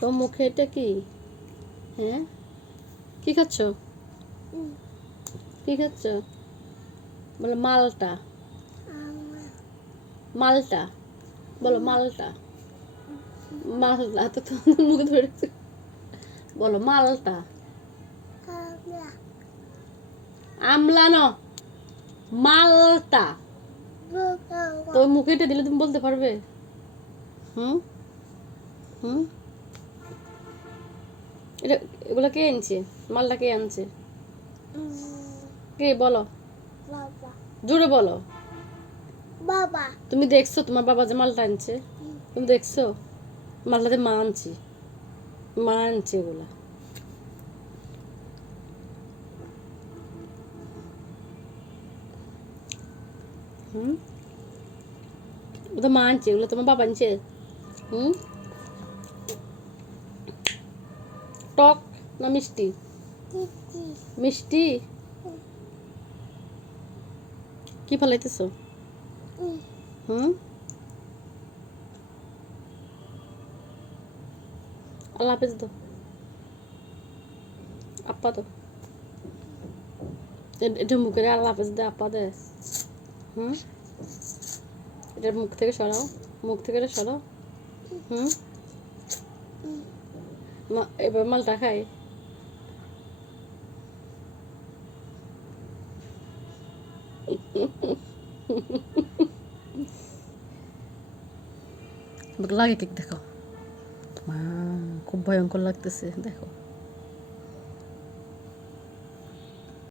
তো মুখে এটা কি? হ্যাঁ, কি খাচ্ছ? কি খাচ্ছ? বলো মালটা। মালটা বলো, মালটা। মালটা তো তোমার মুখে ধরেছে। বলো মালটা। আমলা ন, মালটা। তো মুখে এটা দিলে তুমি বলতে পারবে? হুম হুম এটা, এগুলো কে আনছে? মালটা কে আনছে? কে বলো, জোরে বলো। বাবা। তুমি দেখছো তোমার বাবা যে মালটা আনছে? তুমি দেখছো? মালটাতে মা আনছি, মা আনছে এগুলা। হুম, ওটা মা আনছে, এগুলো তোমার বাবা আনছে। হুম, টক না মিষ্টি? মিষ্টি। কি ফলাইতেছো? হুম, আল্লাহ হাফেজ দো, আপা দো। এটা মুখে আল্লাহ হাফেজ দে, আপা দে। হুম, এটা মুখ থেকে সরাও, মুখ থেকে এটা সরাও। হুম, এবার মালটা খাই। লাগে কি দেখো, খুব ভয়ঙ্কর লাগতেছে দেখো।